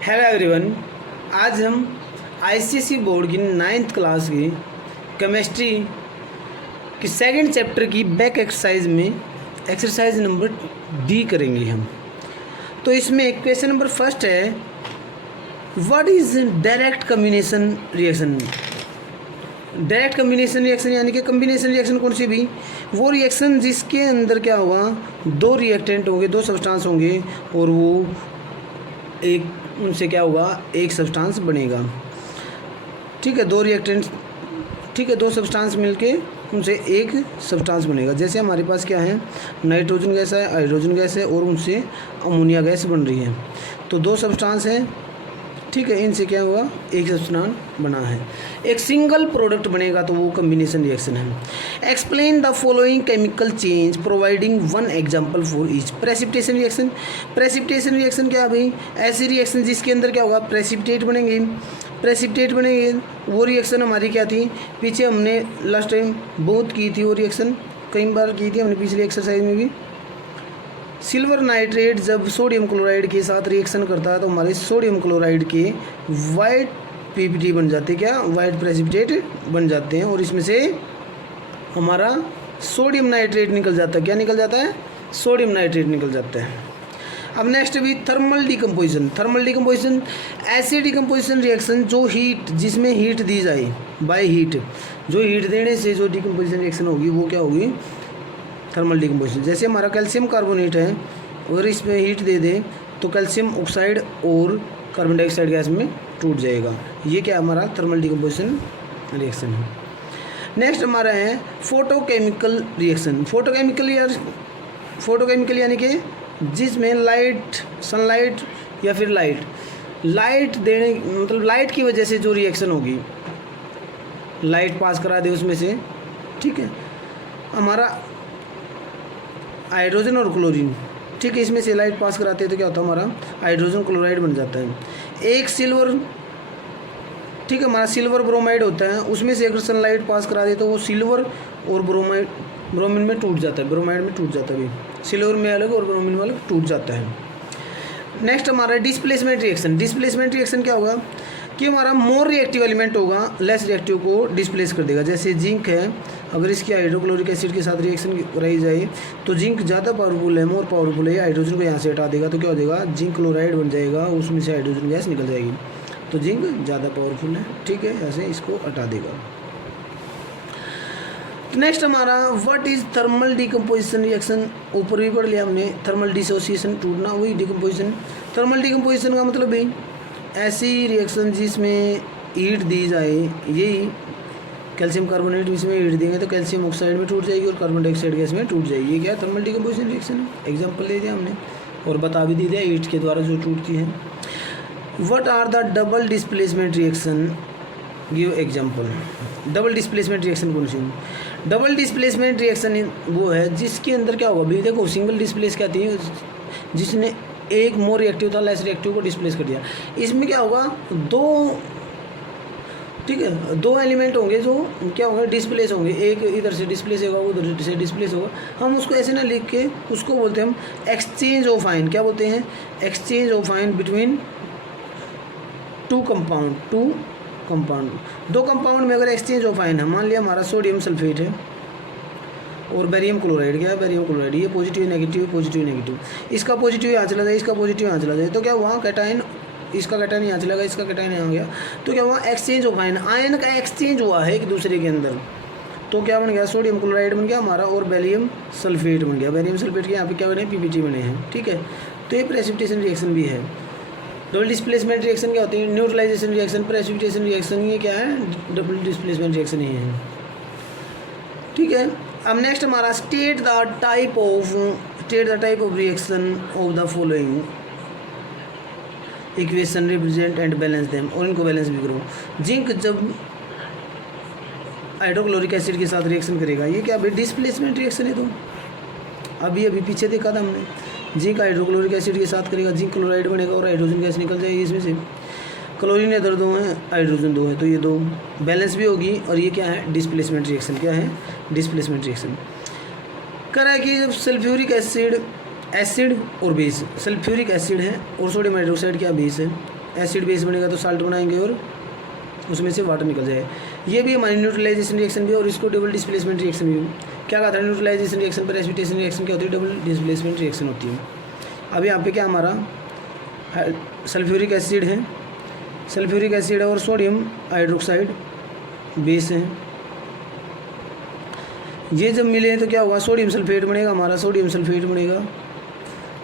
Hello everyone. आज हम ICSE board की 9th क्लास की केमिस्ट्री की सेकंड चैप्टर की बैक एक्सरसाइज में एक्सरसाइज नंबर डी करेंगे हम। तो इसमें क्वेश्चन नंबर फर्स्ट है, what is direct combination reaction. Direct combination reaction यानी कि कम्बिनेशन रिएक्शन कौन सी भी, वो रिएक्शन जिसके अंदर क्या होगा, दो रिएक्टेंट होंगे, दो सब्सटेंस होंगे और वो एक उनसे क्या होगा, एक सब्सटेंस बनेगा। ठीक है, दो रिएक्टेंट, ठीक है, दो सब्सटेंस मिलके उनसे एक सब्सटेंस बनेगा। जैसे हमारे पास क्या है, नाइट्रोजन गैस है, हाइड्रोजन गैस है और उनसे अमोनिया गैस बन रही है। तो दो सब्सटेंस हैं, ठीक है, इनसे क्या हुआ, एक सब्सटेंस बना है, एक सिंगल प्रोडक्ट बनेगा, तो वो कम्बिनेशन रिएक्शन है। Explain the following chemical change providing one example for each. Precipitation reaction, precipitation reaction क्या है भाई, ऐसी रिएक्शन जिसके अंदर क्या होगा, प्रेसिपिटेट बनेंगे। प्रेसिपिटेट बनेंगे, वो रिएक्शन हमारी क्या थी, पीछे हमने लास्ट टाइम बहुत की थी, वो रिएक्शन कई बार की थी हमने पिछली एक्सरसाइज में भी। सिल्वर नाइट्रेट जब सोडियम क्लोराइड के साथ रिएक्शन करता है तो हमारे सोडियम क्लोराइड के वाइट पीपीटी बन जाते हैं, क्या, वाइट प्रेसिपिटेट बन जाते हैं, और इसमें से हमारा सोडियम नाइट्रेट निकल जाता है। क्या निकल जाता है, सोडियम नाइट्रेट निकल जाता है। अब नेक्स्ट भी थर्मल डिकम्पोजिशन। थर्मल डिकम्पोजिशन ऐसी डिकम्पोजिशन रिएक्शन जो हीट, जिसमें हीट दी जाए बाय हीट, जो हीट देने से जो डिकम्पोजिशन रिएक्शन होगी वो क्या होगी, थर्मल डिकम्पोजिशन। जैसे हमारा कैल्शियम कार्बोनेट है, अगर इसमें हीट दे दें तो कैल्शियम ऑक्साइड और कार्बन डाइऑक्साइड गैस में टूट जाएगा। ये क्या हमारा थर्मल डिकम्पोजिशन रिएक्शन है। नेक्स्ट हमारा है फोटोकेमिकल रिएक्शन। फोटोकेमिकल यानी कि जिसमें लाइट, सनलाइट या फिर लाइट देने, मतलब लाइट की वजह से जो रिएक्शन होगी, लाइट पास करा दे उसमें से, ठीक है, हमारा हाइड्रोजन और क्लोरीन, ठीक है, इसमें से लाइट पास कराते हैं तो क्या होता है, हमारा हाइड्रोजन क्लोराइड बन जाता है। एक सिल्वर, ठीक है, हमारा सिल्वर ब्रोमाइड होता है, उसमें से अगर सनलाइट पास करा दे तो वो सिल्वर और ब्रोमीन में टूट जाता है, ब्रोमाइड में टूट जाता है, सिल्वर में अलग और ब्रोमीन में अलग टूट जाता है। नेक्स्ट हमारा डिस्प्लेसमेंट रिएक्शन। डिस्प्लेसमेंट रिएक्शन क्या होगा कि हमारा मोर रिएक्टिव एलिमेंट होगा, लेस रिएक्टिव को डिस्प्लेस कर देगा। जैसे जिंक है, अगर इसकी हाइड्रोक्लोरिक एसिड के साथ रिएक्शन कराई जाए तो जिंक ज़्यादा पावरफुल है, मोर पावरफुल है, हाइड्रोजन को यहाँ से हटा देगा तो क्या हो जाएगा, जिंक क्लोराइड बन जाएगा, उसमें से हाइड्रोजन गैस निकल जाएगी, तो जिंक ज़्यादा पावरफुल है, ठीक है, ऐसे इसको हटा देगा। नेक्स्ट हमारा what is thermal decomposition reaction. ऊपर भी पढ़ लिया हमने, थर्मल डिसोसिएशन, टूटना, वही डिकम्पोजिशन। थर्मल डिकम्पोजिशन का मतलब भी ऐसी रिएक्शन जिसमें हीट दी जाए, यही कैल्शियम कार्बोनेट इसमें हीट देंगे तो कैल्शियम ऑक्साइड में टूट जाएगी और कार्बन डाइऑक्साइड गैस में टूट जाएगी। ये क्या है, थर्मल डिकम्पोजिशन रिएक्शन है। एग्जाम्पल ले दिया हमने और बता भी दिया हीट के द्वारा जो टूटती है। What are the double displacement reaction, give example. Double displacement reaction कौन सी है, डबल डिस्प्लेसमेंट रिएक्शन वो है जिसके अंदर क्या होगा, अभी देखो सिंगल डिस्प्लेस क्या थी, जिसने एक मोर रिएक्टिव था लेस रिएक्टिव को डिस्प्लेस कर दिया। इसमें क्या होगा, दो, ठीक है, दो एलिमेंट होंगे जो क्या होंगे, डिस्प्लेस होंगे, एक इधर से डिस्प्लेस होगा, उधर से डिस्प्लेस होगा। हम उसको ऐसे ना लिख के उसको बोलते हैं हम एक्सचेंज ऑफ आयन। क्या बोलते हैं, exchange of ion between two compound. दो कंपाउंड में अगर एक्सचेंज ऑफ आयन है, मान लिया हमारा सोडियम सल्फेट है और बेरियम क्लोराइड, क्या है, बेरियम क्लोराइड, ये पॉजिटिव नेगेटिव, पॉजिटिव नेगेटिव, इसका पॉजिटिव यहाँ चला जाए, इसका पॉजिटिव यहाँ चला जाए, तो क्या हुआ, कैटायन, इसका कैटायन यहाँ चला गया, इसका कैटायन यहाँ गया, तो क्या हुआ, एक्सचेंज ऑफ आयन, आयन का एक्सचेंज हुआ है एक दूसरे के अंदर, तो क्या बन गया, सोडियम क्लोराइड बन गया हमारा और बेरियम सल्फेट बन गया। बेरियम सल्फेट के यहाँ पे क्या बने, पीपीटी बने हैं, ठीक है। तो ये प्रेसिपिटेशन रिएक्शन भी है। डबल डिस्प्लेसमेंट रिएक्शन क्या होती है, न्यूट्रलाइजेशन रिएक्शन, प्रेसिपिटेशन रिएक्शन, ये क्या है, डबल डिस्प्लेसमेंट रिएक्शन ही है, ठीक है। अब नेक्स्ट हमारा state the type of reaction of the following equation represent and balance them, और इनको बैलेंस भी करो। जिंक जब हाइड्रोक्लोरिक एसिड के साथ रिएक्शन करेगा, ये क्या भाई, डिस्प्लेसमेंट रिएक्शन है। तो अभी पीछे देखा था हमने, जिंक हाइड्रोक्लोरिक एसिड के साथ करेगा, जिंक क्लोराइड बनेगा और हाइड्रोजन गैस निकल जाएगी इसमें से। क्लोरीन इधर दो है, हाइड्रोजन दो है, तो ये दो बैलेंस भी होगी, और ये क्या है, डिस्प्लेसमेंट रिएक्शन। क्या है, डिस्प्लेसमेंट रिएक्शन। कह रहा है कि जब सल्फ्यूरिक एसिड और बेस, सल्फ्यूरिक एसिड है और सोडियम हाइड्रोक्साइड क्या बेस है, एसिड बेस बनेगा तो साल्ट बनाएंगे और उसमें से वाटर निकल जाए। ये भी हमारी न्यूट्रलाइजेशन रिएक्शन भी, और इसको डबल डिस्प्लेसमेंट रिएक्शन भी। क्या कहा था, न्यूट्रलाइजेशन रिएक्शन पर प्रेसिपिटेशन रिएक्शन क्या होती है, डबल डिस्प्लेसमेंट रिएक्शन होती है। अब यहाँ पे क्या हमारा सल्फ्यूरिक एसिड है, सल्फ्यूरिक एसिड और सोडियम हाइड्रोक्साइड बेस है। ये जब मिले तो क्या होगा, सोडियम सल्फेट बनेगा हमारा, सोडियम सल्फेट बनेगा,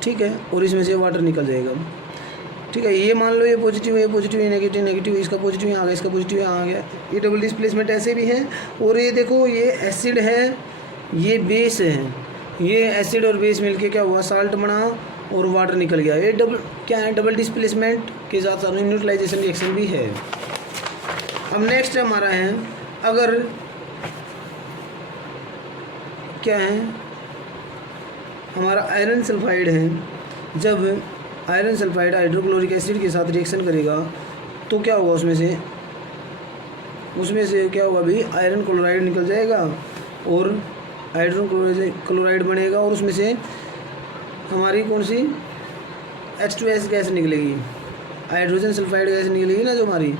ठीक है, और इसमें से वाटर निकल जाएगा, ठीक है। ये मान लो ये पॉजिटिव है, ये पॉजिटिव है, नेगेटिव नेगेटिव, इसका पॉजिटिव यहाँ आ गया, इसका पॉजिटिव यहाँ आ गया। ये डबल डिस्प्लेसमेंट ऐसे भी है। और ये देखो ये एसिड है, ये बेस है, ये एसिड और बेस मिलके क्या हुआ, साल्ट बना और वाटर निकल गया। ये डबल क्या है, डबल डिस्प्लेसमेंट के साथ साथ न्यूट्रलाइजेशन रिएक्शन भी है। अब नेक्स्ट हमारा है, अगर क्या है हमारा आयरन सल्फाइड है, जब आयरन सल्फाइड हाइड्रोक्लोरिक एसिड के साथ रिएक्शन करेगा तो क्या होगा, उसमें से क्या होगा भाई, आयरन क्लोराइड निकल जाएगा और हाइड्रोक्लोराइड क्लोराइड बनेगा, और उसमें से हमारी कौन सी H2S गैस निकलेगी, हाइड्रोजन सल्फाइड गैस निकलेगी ना, जो हमारी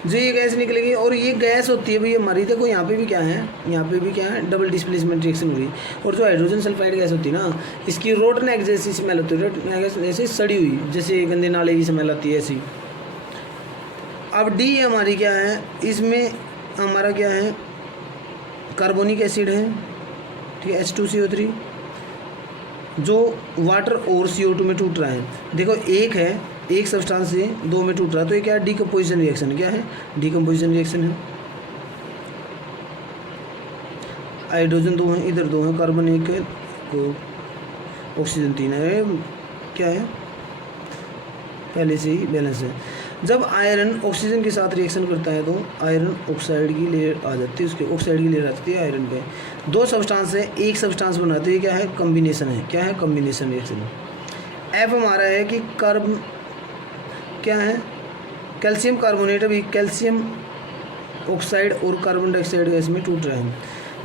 जो ये गैस निकलेगी। और ये गैस होती है भाई हमारी, देखो यहाँ पे भी क्या है, यहाँ पे भी क्या है, डबल डिस्प्लेसमेंट रिएक्शन हो रही। और जो हाइड्रोजन सल्फाइड गैस होती है ना, इसकी रोटनेक जैसी स्मेल होती है, रोटनेक जैसे सड़ी हुई, जैसे गंदे नाले की स्मेल आती है ऐसी। अब डी हमारी क्या है, इसमें हमारा क्या है, कार्बोनिक एसिड है, ठीक है, H2CO3, जो वाटर और CO2 में टूट रहा है। देखो एक है, एक सब्सटेंस से दो में टूट रहा है, तो ये क्या है, डीकम्पोजिशन रिएक्शन। क्या है, डीकम्पोजिशन रिएक्शन है। हाइड्रोजन दो हैं, इधर दो हैं, कार्बन एक है, ऑक्सीजन तीन है। क्या है, पहले से ही बैलेंस है। जब आयरन ऑक्सीजन के साथ रिएक्शन करता है तो आयरन ऑक्साइड की लेयर आ जाती है, उसके ऑक्साइड की लेयर आ जाती है आयरन पे। दो सब्सटेंस है, एक सब्सटेंस बनाते हैं, क्या है, कम्बिनेशन है। क्या है, कम्बिनेशन रिएक्शन। एफ हमारा है कि कार्ब क्या है, कैल्शियम कार्बोनेट, अभी कैल्शियम ऑक्साइड और कार्बन डाइऑक्साइड गैस में टूट रहा है,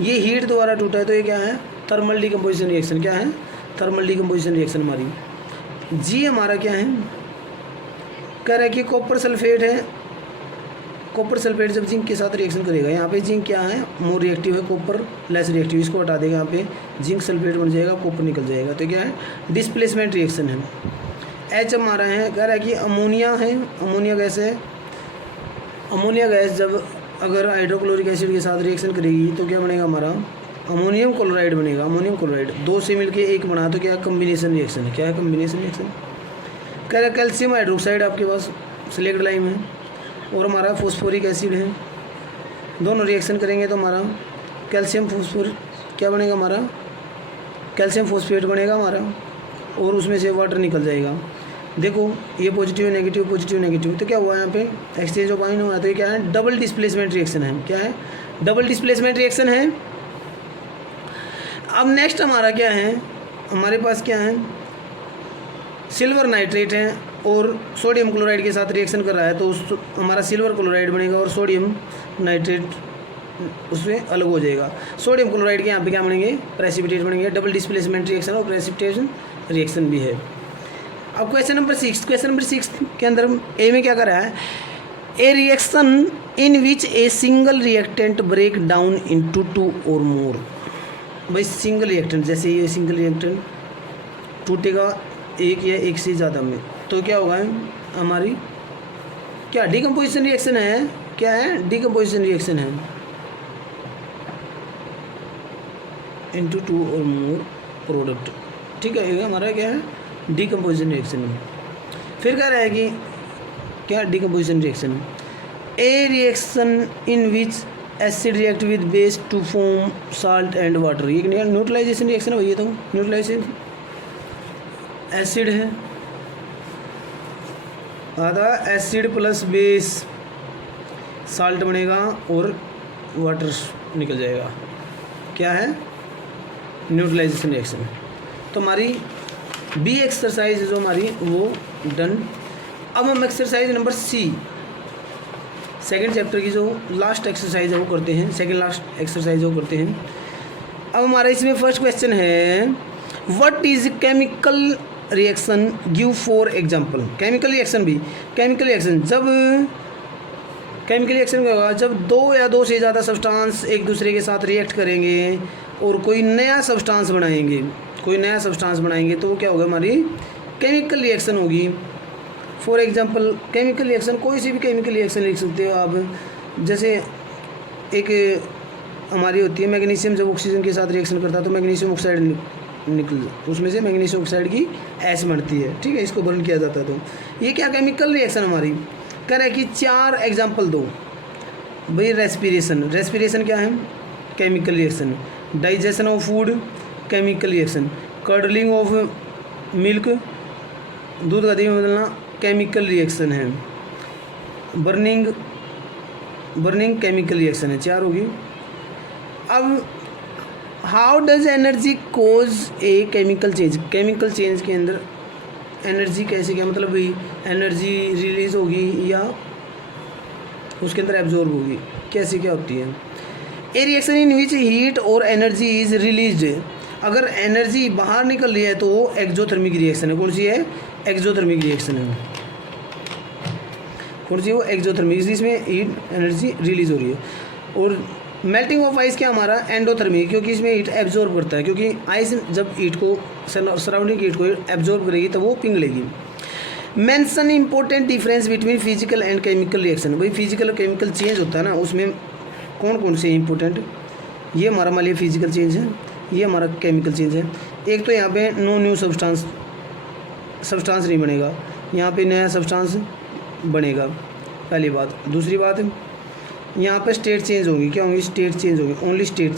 ये हीट द्वारा टूटा है, तो ये क्या है, थर्मल डिकम्पोजिशन रिएक्शन। क्या है, थर्मल डिकम्पोजिशन रिएक्शन हमारी। जी हमारा क्या है, कह रहा है कि कॉपर सल्फेट है, कॉपर सल्फेट जब जिंक के साथ रिएक्शन करेगा, यहाँ पे जिंक क्या है, मोर रिएक्टिव है, कॉपर लेस रिएक्टिव, इसको हटा देगा, यहाँ पे जिंक सल्फेट बन जाएगा, कॉपर निकल जाएगा, तो क्या है, डिस्प्लेसमेंट रिएक्शन है। एच हमारा है, कह रहा है कि अमोनिया है, अमोनिया गैस है। अमोनिया गैस जब अगर हाइड्रोक्लोरिक एसिड के साथ रिएक्शन करेगी तो क्या बनेगा हमारा, अमोनियम क्लोराइड बनेगा। अमोनियम क्लोराइड दो से मिलके एक बना, तो क्या कम्बिनेशन रिएक्शन है। क्या है, कम्बिनेशन रिएक्शन। कह रहा है कैल्शियम हाइड्रोक्साइड आपके पास सिलेक्ट लाइम है, और हमारा फॉस्फोरिक एसिड है, दोनों रिएक्शन करेंगे तो हमारा कैल्शियम फॉस्फोर क्या बनेगा, हमारा कैल्शियम फॉस्फेट बनेगा हमारा, और उसमें से वाटर निकल जाएगा। देखो ये पॉजिटिव नेगेटिव, पॉजिटिव नेगेटिव, तो क्या हुआ यहाँ पे, एक्सचेंज ऑफ आयन हुआ, तो ये क्या है, डबल डिस्प्लेसमेंट रिएक्शन है। क्या है, डबल डिस्प्लेसमेंट रिएक्शन है। अब नेक्स्ट हमारा क्या है, हमारे पास क्या है, सिल्वर नाइट्रेट है और सोडियम क्लोराइड के साथ रिएक्शन कर रहा है, तो उस हमारा सिल्वर क्लोराइड बनेगा और सोडियम नाइट्रेट उसमें अलग हो जाएगा। सोडियम क्लोराइड के यहाँ पे क्या बनेंगे, प्रेसिपिटेट बनेंगे। डबल डिस्प्लेसमेंट रिएक्शन और प्रेसिपिटेशन रिएक्शन भी है। अब क्वेश्चन नंबर 6, क्वेश्चन नंबर 6 के अंदर ए में क्या कर रहा है, a reaction in which a single reactant break down into two or more. भाई सिंगल रिएक्टेंट, जैसे ये सिंगल रिएक्टेंट टूटेगा एक या एक से ज़्यादा में, तो क्या होगा हमारी, क्या डिकम्पोजिशन रिएक्शन है। क्या है, डिकम्पोजिशन रिएक्शन है, into two or more product. ठीक है, ये हमारा क्या है, डिकम्पोजिशन रिएक्शन है। फिर कह रहा है कि क्या decomposition reaction, a reaction in which acid react with base to form salt and water. ये न्यूट्रलाइजेशन रिएक्शन है भैया, तो न्यूट्रलाइजेशन एसिड है, आधा एसिड प्लस बेस साल्ट बनेगा और वाटर निकल जाएगा। क्या है, न्यूट्रलाइजेशन रिएक्शन। तो हमारी बी एक्सरसाइज जो हमारी वो डन। अब हम exercise number C, second chapter की जो लास्ट एक्सरसाइज है वो करते हैं, सेकंड लास्ट एक्सरसाइज वो करते हैं। अब हमारा इसमें फर्स्ट क्वेश्चन है, what is chemical reaction give for example. Chemical reaction भी, केमिकल रिएक्शन क्या होगा, जब दो या दो से ज़्यादा सब्सटेंस एक दूसरे के साथ रिएक्ट करेंगे और कोई नया सब्सटेंस बनाएंगे तो वो क्या होगा, हमारी केमिकल रिएक्शन होगी। फॉर एग्जांपल केमिकल रिएक्शन, कोई सी भी केमिकल रिएक्शन लिख सकते हो आप। जैसे एक हमारी होती है मैग्नीशियम, जब ऑक्सीजन के साथ रिएक्शन करता है तो मैग्नीशियम ऑक्साइड निकल, उसमें से मैग्नीशियम ऑक्साइड की एस बनती है, ठीक है, इसको बर्न किया जाता है। तो ये क्या केमिकल रिएक्शन हमारी कह रहा है कि 4 एग्जाम्पल दो भाई। रेस्पिरेशन क्या है, chemical reaction. Digestion of food, chemical reaction. Curdling of milk, दूध का दही में बदलना, केमिकल रिएक्शन है। बर्निंग केमिकल रिएक्शन है, 4 होगी। अब how does energy cause a chemical change, chemical change के अंदर एनर्जी कैसे, क्या मतलब भाई एनर्जी रिलीज होगी या उसके अंदर एब्जॉर्ब होगी, कैसे क्या होती है। A reaction in which heat और एनर्जी इज रिलीज्ड, अगर एनर्जी बाहर निकल रही है तो वो एक्जोथर्मिक रिएक्शन है। कौन सी है, एक्जोथर्मिक रिएक्शन है। कौन सी, वो एक्जोथर्मिक, जिसमें हीट एनर्जी रिलीज हो रही है। और मेल्टिंग ऑफ आइस क्या हमारा, एंडोथर्मिक, क्योंकि इसमें हीट एब्जॉर्ब करता है, क्योंकि आइस जब हीट को सराउंडिंग हीट को एब्जॉर्ब करेगी तब वो पिघलेगी। Mention important difference between physical and chemical reaction, भाई फिजिकल और केमिकल चेंज होता है ना, उसमें कौन कौन से इंपॉर्टेंट, ये हमारा मान लिया फिजिकल चेंज है, ये हमारा केमिकल चेंज है। एक तो यहाँ पे नो न्यू सब्सटेंस नहीं बनेगा, यहाँ पे नया सब्सटेंस बनेगा, पहली बात। दूसरी बात, यहाँ पे स्टेट चेंज होगी, क्या होंगी, स्टेट चेंज होगी, ओनली स्टेट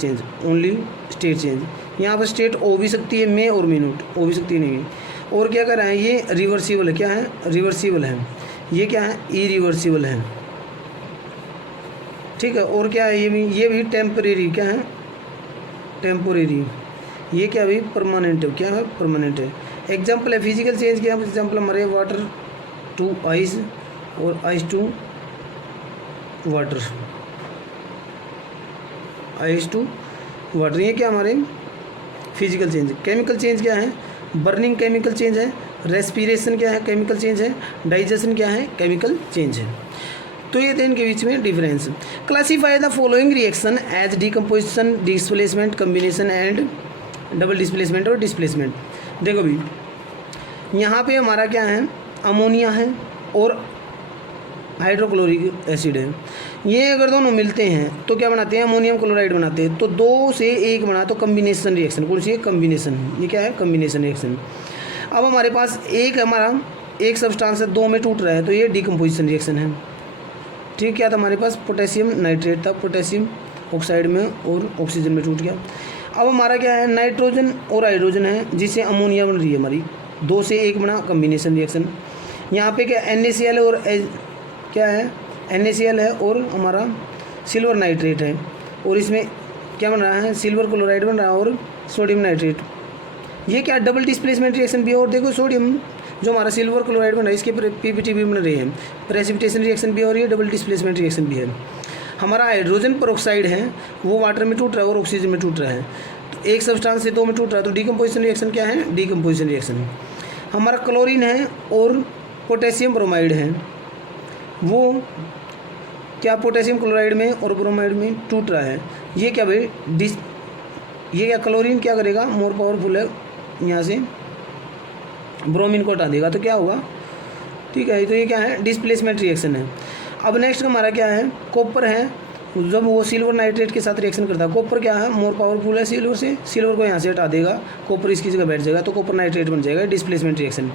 चेंज। यहाँ पर स्टेट हो भी सकती है, मे और मे नोट, हो भी सकती है नहीं। और क्या कर रहा है, ये रिवर्सिबल है, क्या है, रिवर्सिबल है। ये क्या है, इरिवर्सिबल है, ठीक है। और क्या है, ये भी टेम्परेरी, क्या है, टेम्पोरेरी। ये क्या भी परमानेंट है, क्या है, परमानेंट है। एग्जाम्पल है फिजिकल चेंज के, एग्जाम्पल हमारे वाटर टू आइस और आइस टू वाटर, ये क्या हमारे फिजिकल चेंज। केमिकल चेंज क्या है, बर्निंग केमिकल चेंज है। रेस्पिरेशन क्या है, केमिकल चेंज है। डाइजेशन क्या है, केमिकल चेंज है। तो ये थे इनके बीच में difference. Classify the following reaction as decomposition, displacement, combination and double displacement और डिस्प्लेसमेंट। देखो भी यहाँ पे हमारा क्या है, अमोनिया है और हाइड्रोक्लोरिक एसिड है। ये अगर दोनों मिलते हैं तो क्या बनाते हैं, अमोनियम क्लोराइड बनाते हैं। तो 2 से 1 बना तो कम्बिनेशन रिएक्शन, कौन सी है, कम्बिनेशन। ये क्या है, कम्बिनेशन रिएक्शन। अब हमारे पास एक सब्सटेंस है, 2 में टूट रहा है तो ये डिकम्पोजिशन रिएक्शन है, ठीक। क्या था हमारे पास, पोटेशियम नाइट्रेट था, पोटेशियम ऑक्साइड में और ऑक्सीजन में टूट गया। अब हमारा क्या है, नाइट्रोजन और हाइड्रोजन है, जिससे अमोनिया बन रही है हमारी, 2 से 1 बना, कम्बिनेशन रिएक्शन। यहाँ पे क्या NaCl और क्या है, NaCl है और हमारा सिल्वर नाइट्रेट है, और इसमें क्या बन रहा है, सिल्वर क्लोराइड बन रहा है और सोडियम नाइट्रेट। ये क्या डबल डिस्प्लेसमेंट रिएक्शन भी है। और देखो सोडियम जो हमारा सिल्वर क्लोराइड बन रहा है, इसके PBT भी बन रही है, प्रेसिपिटेशन रिएक्शन भी है और ये डबल डिस्प्लेसमेंट रिएक्शन भी है। हमारा हाइड्रोजन पेरोक्साइड है, वो वाटर में टूट रहा है और ऑक्सीजन में टूट रहा है। तो एक सब्सटेंस से 2 में टूट रहा है तो डिकम्पोजिशन रिएक्शन क्या है, डिकम्पोजिशन रिएक्शन। हमारा क्लोरीन है और पोटेशियम ब्रोमाइड है, वो क्या पोटेशियम क्लोराइड में और ब्रोमाइड में टूट रहा है। ये क्या भाई ये क्या, क्लोरीन क्या करेगा, मोर पावरफुल है, यहाँ से ब्रोमीन को हटा देगा तो क्या होगा, ठीक है। तो ये क्या है, डिस्प्लेसमेंट रिएक्शन है। अब नेक्स्ट हमारा क्या है, कॉपर है, जब वो सिल्वर नाइट्रेट के साथ रिएक्शन करता है, कॉपर क्या है, मोर पावरफुल है सिल्वर से, सिल्वर को यहाँ से हटा देगा, कॉपर इसकी जगह बैठ जाएगा तो कॉपर नाइट्रेट बन जाएगा, डिस्प्लेसमेंट रिएक्शन।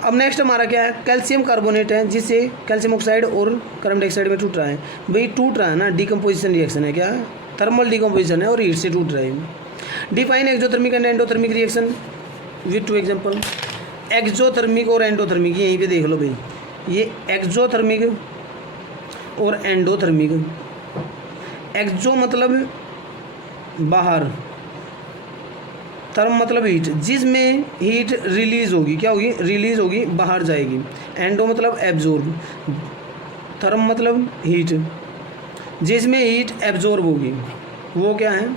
अब नेक्स्ट हमारा क्या है, कैल्शियम कार्बोनेट है, जिससे कैल्शियम ऑक्साइड और कार्बन डाइऑक्साइड में टूट रहा है। भाई टूट रहा है ना, डिकम्पोजिशन रिएक्शन है, क्या है, थर्मल डिकम्पोजिशन है और हीट से टूट रहा है। Define exothermic and endothermic reaction with 2 example. Exothermic और एंडोथर्मिक, यहीं पे देख लो भाई, ये एक्सोथर्मिक और एंडोथर्मिक। एक्सो मतलब बाहर, थर्म मतलब हीट, जिसमें हीट रिलीज होगी, क्या होगी, रिलीज होगी, बाहर जाएगी। एंडो मतलब एब्जॉर्ब, थर्म मतलब हीट, जिसमें हीट एब्जॉर्ब होगी वो क्या है,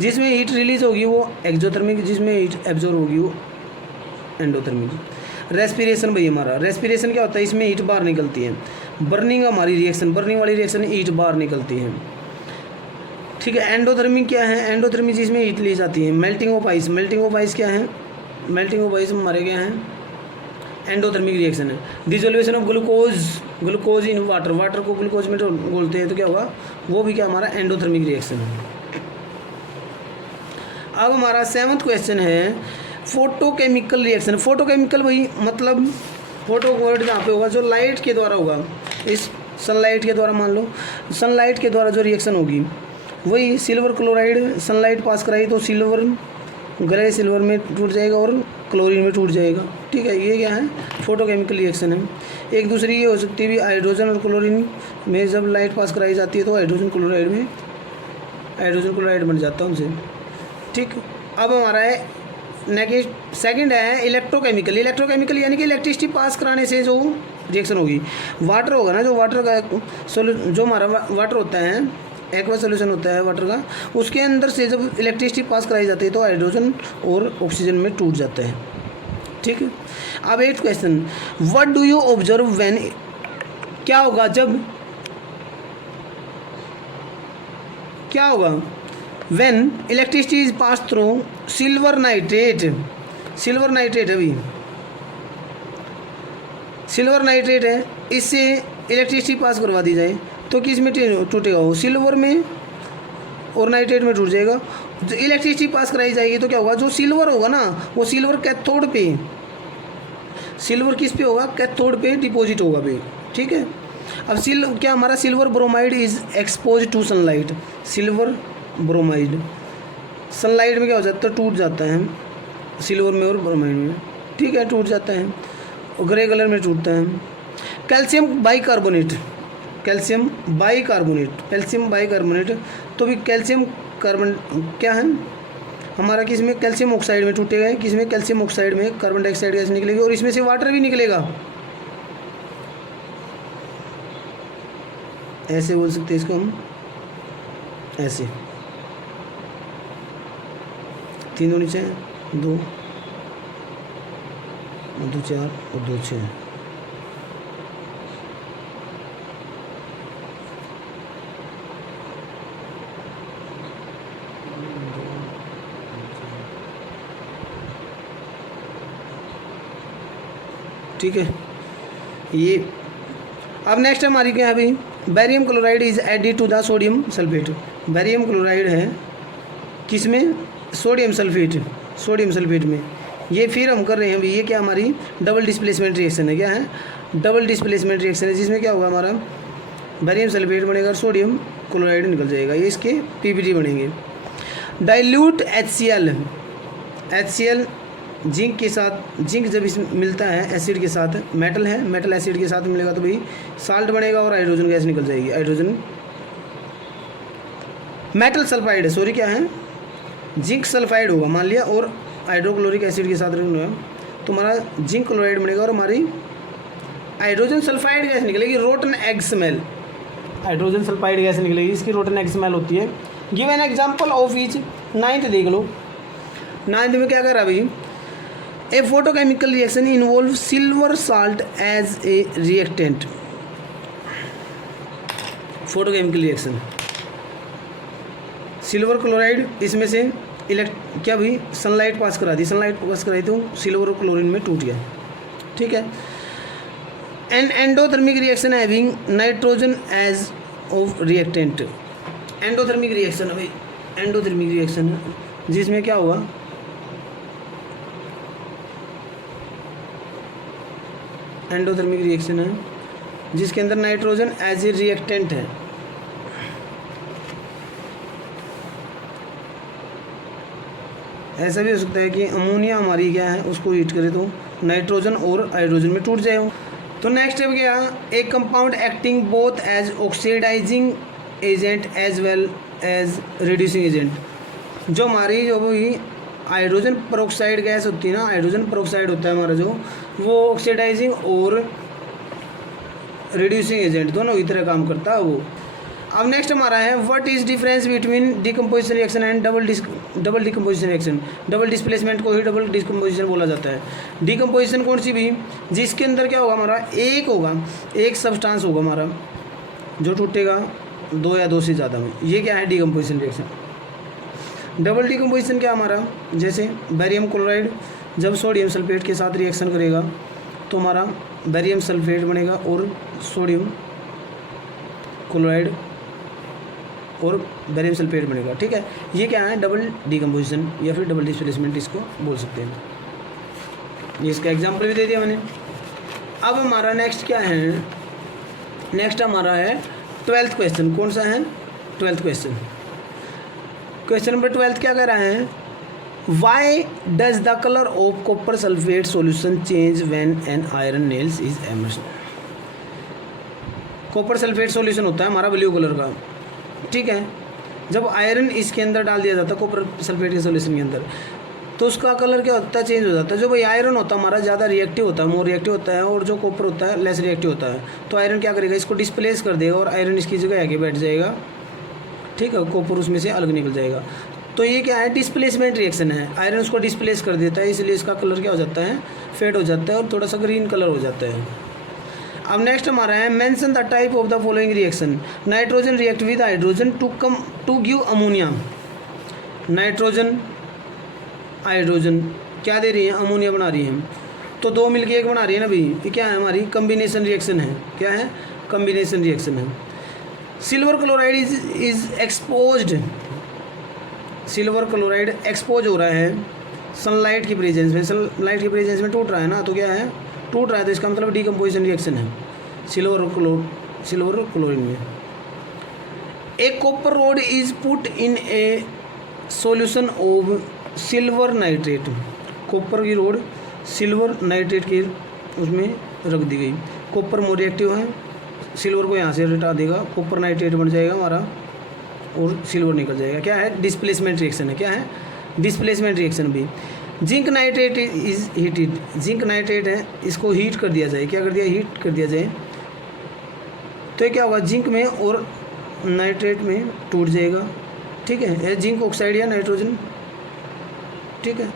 जिसमें हीट रिलीज होगी वो एक्सोथर्मिक, जिसमें हीट एब्जॉर्ब होगी वो एंडोथर्मिक। रेस्पिरेशन भाई हमारा, रेस्पिरेशन क्या होता है, इसमें हीट बाहर निकलती है। बर्निंग हमारी रिएक्शन, बर्निंग वाली रिएक्शन हीट बाहर निकलती है, ठीक है। एंडोथर्मिक क्या है, एंडोथर्मिक जिसमें हीट ली जाती है। Melting of ice, melting of ice क्या है, मेल्टिंग ऑफ आइस हमारे क्या हैं, एंडोथर्मिक रिएक्शन है। Dissolution of glucose, glucose in water, water को ग्लूकोज में घोलते हैं तो क्या होगा, वो भी क्या हमारा एंडोथर्मिक रिएक्शन है। अब हमारा 7th क्वेश्चन है फोटोकेमिकल रिएक्शन। फोटोकेमिकल भाई मतलब फोटो वर्ड जहाँ पे होगा जो लाइट के द्वारा होगा, इस सनलाइट के द्वारा, मान लो सनलाइट के द्वारा जो रिएक्शन होगी वही सिल्वर क्लोराइड, सनलाइट पास कराई तो सिल्वर ग्रे सिल्वर में टूट जाएगा और क्लोरीन में टूट जाएगा, ठीक है। ये क्या है, फोटोकेमिकल रिएक्शन है। एक दूसरी ये हो सकती है भी हाइड्रोजन और क्लोरीन में जब लाइट पास कराई जाती है तो हाइड्रोजन क्लोराइड में हाइड्रोजन क्लोराइड बन जाता है उनसे, ठीक। अब हमारा है नेक्स्ट सेकंड है इलेक्ट्रोकेमिकल। इलेक्ट्रोकेमिकल यानी कि इलेक्ट्रिसिटी पास कराने से जो रिएक्शन होगी, वाटर होगा ना, जो वाटर का जो हमारा वाटर होता है, एक्वा सोल्यूशन होता है वाटर का, उसके अंदर से जब इलेक्ट्रिसिटी पास कराई जाती है तो हाइड्रोजन और ऑक्सीजन में टूट जाता है, ठीक है। अब 8th question, what do you observe when, क्या होगा जब, क्या होगा when electricity is pass through silver nitrate. Silver nitrate है भाई, सिल्वर नाइट्रेट है, इससे इलेक्ट्रिसिटी पास करवा दी जाए तो किस में टूटेगा, वो सिल्वर में और नाइट्रेट में टूट जाएगा। जो इलेक्ट्रिसिटी पास कराई जाएगी तो क्या होगा, जो सिल्वर होगा ना वो सिल्वर कैथोड पे, सिल्वर किस पे होगा, कैथोड पे डिपॉजिट होगा भाई, ठीक है। अब क्या हमारा silver bromide is expose to sunlight, silver bromide sunlight में क्या हो जाता है, टूट जाता है, सिल्वर में और ब्रोमाइड में, ठीक है, टूट जाता है और ग्रे कलर में टूटता है। Calcium bicarbonate, calcium bicarbonate, calcium bicarbonate तो भी कैल्शियम कार्बन क्या है हमारा, किस में कैल्शियम ऑक्साइड में टूटेगा, किस में कैल्शियम ऑक्साइड में कार्बन डाइऑक्साइड गैस निकलेगी और इसमें से वाटर भी निकलेगा, ऐसे बोल सकते हैं इसको हम, ऐसे 3 2 नीचे 2 2 4 और 2 6, ठीक है। ये अब नेक्स्ट हमारी क्या है अभी, barium chloride is added to the sodium sulphate. Barium chloride है किस में, सोडियम सल्फेट, सोडियम सल्फेट में। ये फिर हम कर रहे हैं अभी, ये क्या हमारी डबल डिस्प्लेसमेंट रिएक्शन है, क्या है, डबल डिस्प्लेसमेंट रिएक्शन है, जिसमें क्या होगा हमारा बैरियम सल्फेट बनेगा और सोडियम क्लोराइड निकल जाएगा, ये इसके पीपीटी बनेंगे। डाइल्यूट HCl, HCl जिंक के साथ, जिंक जब इसमें मिलता है एसिड के साथ, मेटल है, मेटल एसिड के साथ मिलेगा तो भाई साल्ट बनेगा और हाइड्रोजन गैस निकल जाएगी, हाइड्रोजन मेटल सल्फाइड, सॉरी क्या है, जिंक सल्फाइड होगा मान लिया और हाइड्रोक्लोरिक एसिड के साथ रहेगा तो हमारा जिंक क्लोराइड बनेगा और हमारी हाइड्रोजन सल्फाइड गैस निकलेगी, rotten egg smell, hydrogen sulphide gas निकलेगी, इसकी रोटन एग स्मेल होती है। Give an example of each. 9th देख लो, 9th में क्या कर रहा है भाई, a photochemical reaction involve silver salt as a reactant. Photochemical reaction, silver chloride इसमें से क्या भाई सनलाइट पास करा दी, सनलाइट पास कराई तो सिल्वर और क्लोरीन में टूट गया, ठीक है। An endothermic reaction having nitrogen as of reactant. Endothermic reaction है भाई, एंडोथर्मिक रिएक्शन है जिसमें क्या होगा, एंडोथर्मिक रिएक्शन है जिसके अंदर नाइट्रोजन एज ए रिएक्टेंट है। ऐसा भी हो सकता है कि अमोनिया हमारी क्या है उसको हीट करे तो नाइट्रोजन और हाइड्रोजन में टूट जाए। तो नेक्स्ट है क्या, एक compound acting both as oxidising agent as well as reducing agent. जो हमारी जो भी हाइड्रोजन पेरोक्साइड गैस होती है ना, हाइड्रोजन पेरोक्साइड होता है हमारा जो, वो ऑक्सीडाइजिंग और रिड्यूसिंग एजेंट दोनों ही तरह काम करता है वो। अब नेक्स्ट हमारा है what is difference between decomposition reaction and double decomposition reaction. Double displacement को ही डबल डिकम्पोजिशन बोला जाता है। डिकम्पोजिशन कौन सी भी, जिसके अंदर क्या होगा हमारा, एक सब्सटेंस होगा हमारा जो टूटेगा 2 या 2 से ज़्यादा में, ये क्या है डिकम्पोजिशन रिएक्शन। डबल डिकम्पोजिशन क्या हमारा, जैसे बैरियम क्लोराइड जब सोडियम सल्फेट के साथ रिएक्शन करेगा तो हमारा बैरियम सल्फेट बनेगा और सोडियम क्लोराइड और बैरियम सल्फेट बनेगा। ठीक है, ये क्या है डबल डिकम्पोजिशन या फिर डबल डिस्प्लेसमेंट इसको बोल सकते हैं। ये इसका एग्जांपल भी दे दिया मैंने। अब हमारा नेक्स्ट क्या है, नेक्स्ट हमारा है 12th क्वेश्चन। कौन सा है 12th क्वेश्चन। क्वेश्चन नंबर 12 क्या कह रहा है, why does the colour of copper sulphate solution change when an iron nails is immersed. Copper sulphate solution होता है हमारा ब्लू कलर का, ठीक है। जब आयरन इसके अंदर डाल दिया जाता है कॉपर सल्फेट के सॉल्यूशन के अंदर, तो उसका कलर क्या होता है, चेंज हो जाता है। जो भाई आयरन होता है हमारा ज़्यादा रिएक्टिव होता है, मोर रिएक्टिव होता है, और जो कॉपर होता है लेस रिएक्टिव होता है। तो आयरन क्या करेगा, इसको डिस्प्लेस कर देगा और आयरन इसकी जगह आके बैठ जाएगा, ठीक है, कॉपर उसमें से अलग निकल जाएगा। तो ये क्या है डिस्प्लेसमेंट रिएक्शन है, आयरन उसको डिस्प्लेस कर देता है, इसलिए इसका कलर क्या हो जाता है, फेड हो जाता है और थोड़ा सा ग्रीन कलर हो जाता है। अब नेक्स्ट हमारा है mention the type of the following reaction. Nitrogen react with hydrogen to give ammonia. Nitrogen hydrogen क्या दे रही है, अमोनिया बना रही है, तो 2 मिलके 1 बना रही है ना भाई, ये क्या है हमारी कम्बिनेशन रिएक्शन है। क्या है, कम्बिनेशन रिएक्शन है। Silver chloride is exposed, silver chloride expose हो रहा है सनलाइट की प्रेजेंस में, सनलाइट की प्रेजेंस में टूट रहा है ना, तो क्या है टूट रहा है, तो इसका मतलब डिकम्पोजिशन रिएक्शन है सिल्वर क्लोराइड में। A copper rod is put in a solution of silver nitrate. Copper की रोड सिल्वर नाइट्रेट के उसमें रख दी गई। कॉपर मोर रिएक्टिव है, सिल्वर को यहाँ से हटा देगा, कॉपर नाइट्रेट बन जाएगा हमारा और सिल्वर निकल जाएगा। क्या है डिस्प्लेसमेंट रिएक्शन है। क्या है डिस्प्लेसमेंट रिएक्शन भी। Zinc nitrate is heated, zinc nitrate है, इसको हीट कर दिया जाए। क्या कर दिया, हीट कर दिया जाए, तो ये क्या होगा जिंक में और नाइट्रेट में टूट जाएगा, ठीक है। ये जिंक ऑक्साइड या नाइट्रोजन, ठीक है,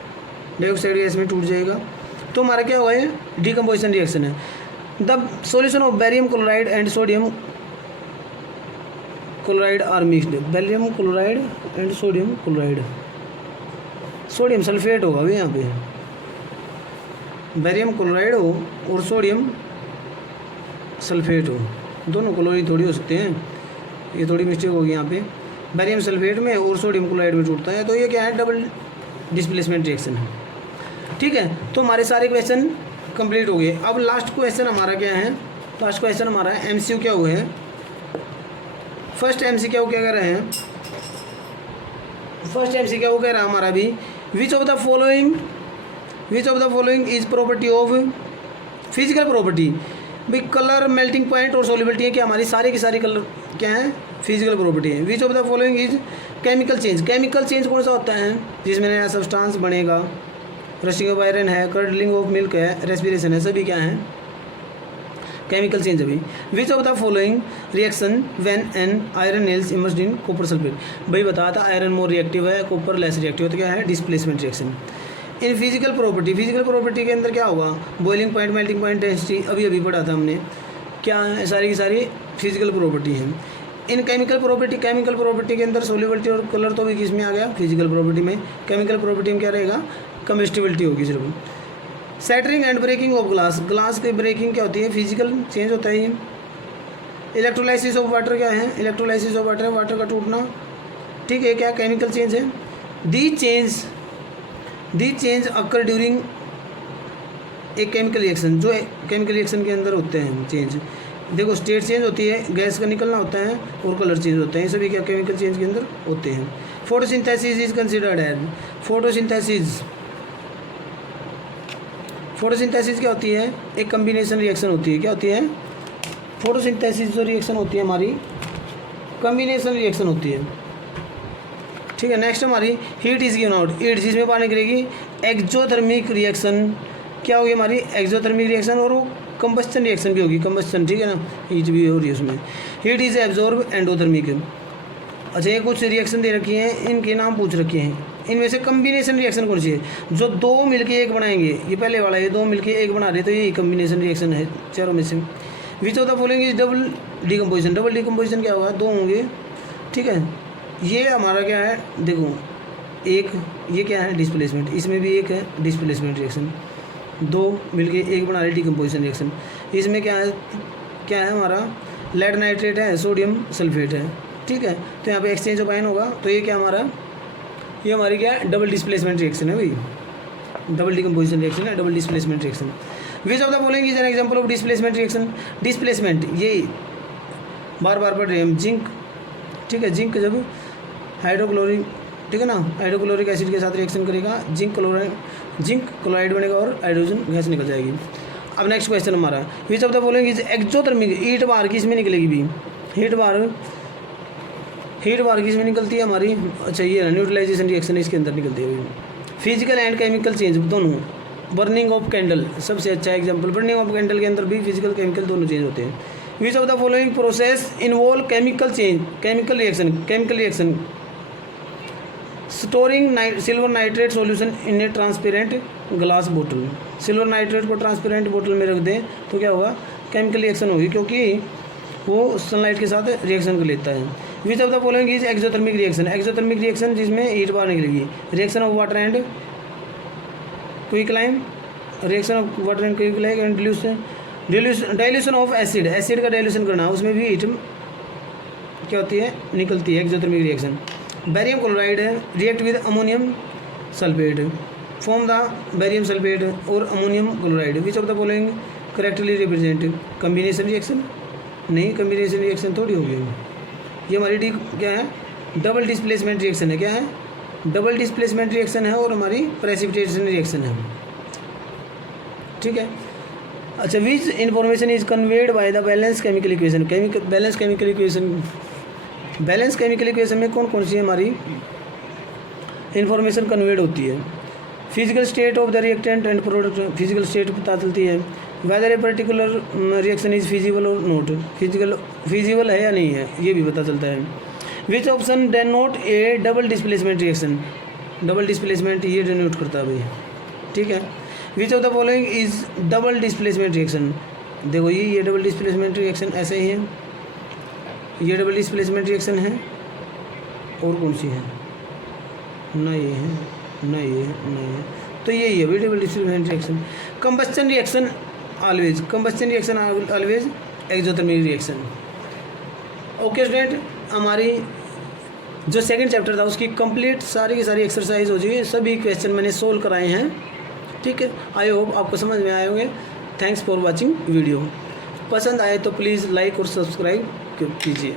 डाइऑक्साइड गैस में टूट जाएगा, तो हमारा क्या हुआ है डिकम्पोजिशन रिएक्शन है। The solution of barium chloride and sodium chloride are mixed. Barium chloride and sodium chloride, sodium sulphate होगा अभी यहाँ पे, बैरियम क्लोराइड हो और सोडियम सल्फेट हो, दोनों क्लोरीन थोड़ी हो सकते हैं, ये थोड़ी मिस्टेक होगी यहाँ पे। बैरियम सल्फेट में और सोडियम क्लोराइड में टूटता है, तो ये क्या है डबल डिस्प्लेसमेंट रिएक्शन है, ठीक है। तो हमारे सारे क्वेश्चन कंप्लीट हो गए। अब लास्ट क्वेश्चन हमारा क्या है, लास्ट क्वेश्चन हमारा एमसीक्यू क्या हुआ है। फर्स्ट एमसीक्यू क्या कह रहे हैं, फर्स्ट एमसीक्यू कह रहा है हमारा भी विच of the following is property of physical property. भाई कलर, मेल्टिंग पॉइंट और सोलिबिलिटी है, क्या हमारी सारी की सारी कलर क्या है फिजिकल प्रॉपर्टी है। Which of the following is chemical change. Chemical change कौन सा होता है, जिसमें नया सब्सटेंस बनेगा, रशिंग ऑफ आयरन है, कर्डलिंग ऑफ मिल्क है, रेस्पिरेशन है, सभी क्या है केमिकल चेंज अभी। विच of the following reaction when an iron nails immersed in copper sulphate. भाई बताया था आयरन मोर रिएक्टिव है, कॉपर लेस रिएक्टिव है, तो क्या है displacement reaction. In physical property, physical property के अंदर क्या होगा, boiling point, melting point, density, अभी पढ़ा था हमने, क्या है सारी की सारी फिजिकल प्रॉपर्टी है। इन केमिकल प्रॉपर्टी के अंदर सोल्युबिलिटी और कलर तो भी किस में आ गया फिजिकल प्रॉपर्टी में। केमिकल प्रॉपर्टी में क्या रहेगा कम्बस्टिबिलिटी होगी सिर्फ। Shattering and breaking of glass, glass की ब्रेकिंग क्या होती है फिजिकल चेंज होता है ये। इलेक्ट्रोलाइसिस ऑफ वाटर क्या है, इलेक्ट्रोलाइसिस ऑफ वाटर, वाटर का टूटना, ठीक है, क्या केमिकल चेंज है। दी चेंज अकर ड्यूरिंग एक केमिकल रिएक्शन, जो केमिकल रिएक्शन के अंदर होते हैं चेंज। देखो स्टेट चेंज होती है, गैस का निकलना होता है और कलर चेंज होते हैं, ये सभी क्या केमिकल चेंज के अंदर होते हैं। Photosynthesis is considered as, photosynthesis क्या होती है, एक कम्बिनेशन रिएक्शन होती है। क्या होती है फोटोसिंथेसिस, जो रिएक्शन होती है हमारी कम्बिनेशन रिएक्शन होती है, ठीक है। नेक्स्ट हमारी heat is given out, heat जिसमें पानी गिरेगी एक्जोथर्मिक रिएक्शन, क्या होगी हमारी एक्जोथर्मिक रिएक्शन, और वो कंबस्टन रिएक्शन भी होगी, कंबस्टन, ठीक है ना, हीट भी हो रही है उसमें। Heat is absorb endothermic. अच्छा, ये कुछ रिएक्शन दे रखी हैं, इनके नाम पूछ रखे हैं। इनमें से कम्बिनेशन रिएक्शन कौन सी है? जो दो मिलके एक बनाएंगे, ये पहले वाला, ये दो मिलके एक बना रहे, तो ये कम्बिनेशन रिएक्शन है चारों में से। विच of the following is double decomposition. Double decomposition क्या होगा? दो होंगे, ठीक है। ये हमारा क्या है, देखो एक, ये क्या है? डिस्प्लेसमेंट, इसमें भी एक है डिस्प्लेसमेंट रिएक्शन, दो मिलके एक बना रहे डिकम्पोजिशन रिएक्शन। इसमें क्या है, क्या है हमारा? लेड नाइट्रेट है, सोडियम सल्फेट है, ठीक है। तो यहाँ पे एक्सचेंज ऑफ आयन होगा, तो ये क्या हमारा, ये हमारी क्या है? डबल डिस्प्लेसमेंट रिएक्शन है भाई, डबल डिकम्पोजिशन रिएक्शन है, double displacement reaction. Which of the following is an example of displacement reaction. Displacement, ये बार बार पढ़ रहे हैं हम, जिंक, ठीक है। जिंक जब हाइड्रोक्लोरिक, ठीक है ना, हाइड्रोक्लोरिक एसिड के साथ रिएक्शन करेगा, जिंक क्लोराइड बनेगा और हाइड्रोजन गैस निकल जाएगी। अब नेक्स्ट क्वेश्चन हमारा, which of the following is exothermic. Heat बार की इसमें निकलेगी भी, हीट बार की इसमें निकलती है हमारी। अच्छा, ये न्यूट्रलाइजेशन रिएक्शन इसके अंदर निकलती है। फिजिकल एंड केमिकल चेंज दोनों। बर्निंग ऑफ कैंडल सबसे अच्छा एग्जांपल, बर्निंग ऑफ कैंडल के अंदर भी फिजिकल केमिकल दोनों चेंज होते हैं। विच of the following process involve chemical change, chemical reaction. Storing silver nitrate solution in A transparent glass बोतल। सिल्वर नाइट्रेट को ट्रांसपेरेंट बोतल में रख दें तो क्या होगा? केमिकल रिएक्शन होगी, क्योंकि वो सनलाइट के साथ रिएक्शन कर लेता है। Which of the following is exothermic reaction. Exothermic reaction जिसमें हीट बाहर निकलेगी। Reaction of water and quicklime, reaction of water and quicklime and dilution of acid, acid का डाइल्यूशन करना, उसमें भी हीट क्या होती है? निकलती है, exothermic reaction. Barium chloride react with ammonium sulphate, form the barium sulphate और ammonium chloride. Which of the following correctly represent combination reaction? नहीं, कम्बिनेशन रिएक्शन थोड़ी होगी। ये हमारी डी क्या है? डबल डिस्प्लेसमेंट रिएक्शन है। क्या है? डबल डिस्प्लेसमेंट रिएक्शन है और हमारी प्रेसिपिटेशन रिएक्शन है, ठीक है। अच्छा, which information is conveyed by the balance chemical equation. Balance chemical equation में कौन कौन सी हमारी इन्फॉर्मेशन कन्वेड होती है? Physical state of the reactant and product, physical state पता चलती है। Whether a particular reaction is feasible or not, feasible है या नहीं है, ये भी पता चलता है। Which option denote a double displacement reaction. Double displacement ये डेनोट करता है भाई, ठीक है। Which of the following is double displacement reaction. देखो ये डबल डिस्प्लेसमेंट रिएक्शन ऐसे ही है, ये डबल डिस्प्लेसमेंट रिएक्शन है, और कौन सी है? ना ये है, ना ये है, ना ये, तो यही है भाई double displacement reaction. Combustion reaction always exothermic reaction. Okay student, हमारी जो सेकंड चैप्टर था उसकी कंप्लीट सारी की सारी एक्सरसाइज हो चुकी, सभी क्वेश्चन मैंने सोल्व कराए हैं, ठीक है। आई होप आपको समझ में आए होंगे। Thanks for watching video. पसंद आए तो प्लीज़ लाइक और सब्सक्राइब कीजिए।